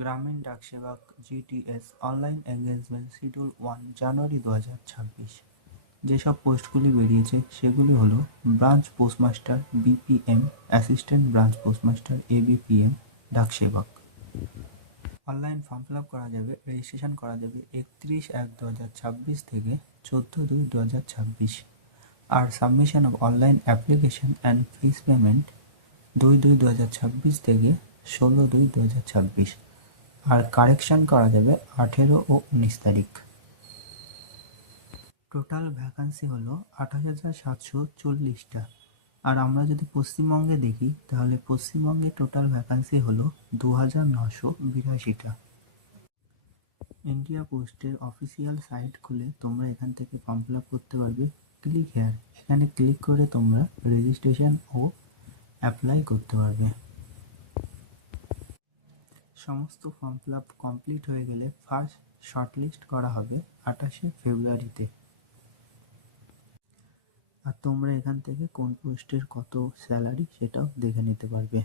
গ্রামীণ ডাক সেবক জিটিএস অনলাইন এনগেজমেন্ট শিডিউল 1 জানুয়ারি 2026। যেসব পোস্টগুলি বেরিয়েছে সেগুলি হলো branch postmaster BPM, assistant branch postmaster ABPM, ডাক সেবক। অনলাইন ফর্ম ফিল আপ করা যাবে, রেজিস্ট্রেশন করা যাবে 31/1/2026 থেকে 14/2/2026। আর submission of online application and fees payment 2/2/2026 থেকে 16/2/2026। আর কারেকশন করা যাবে 18 ও 19 তারিখ। টোটাল ভ্যাকান্সি হলো 28,740টা। আর আমরা যদি পশ্চিমবঙ্গে দেখি তাহলে পশ্চিমবঙ্গে টোটাল ভ্যাকান্সি হলো 2,982টা। ইন্ডিয়া পোস্টের অফিসিয়াল সাইট খুলে তোমরা এখান থেকে ফর্ম ফিল আপ করতে পারবে। ক্লিক হেয়ার, এখানে ক্লিক করে তোমরা রেজিস্ট্রেশন ও অ্যাপ্লাই করতে পারবে। সমস্ত ফর্ম ফিল আপ কমপ্লিট হয়ে গেলে ফার্স্ট শর্টলিস্ট করা হবে 28শে ফেব্রুয়ারিতে। আর তোমরা এখান থেকে কোন পোস্টের কত স্যালারি সেটাও দেখে নিতে পারবে।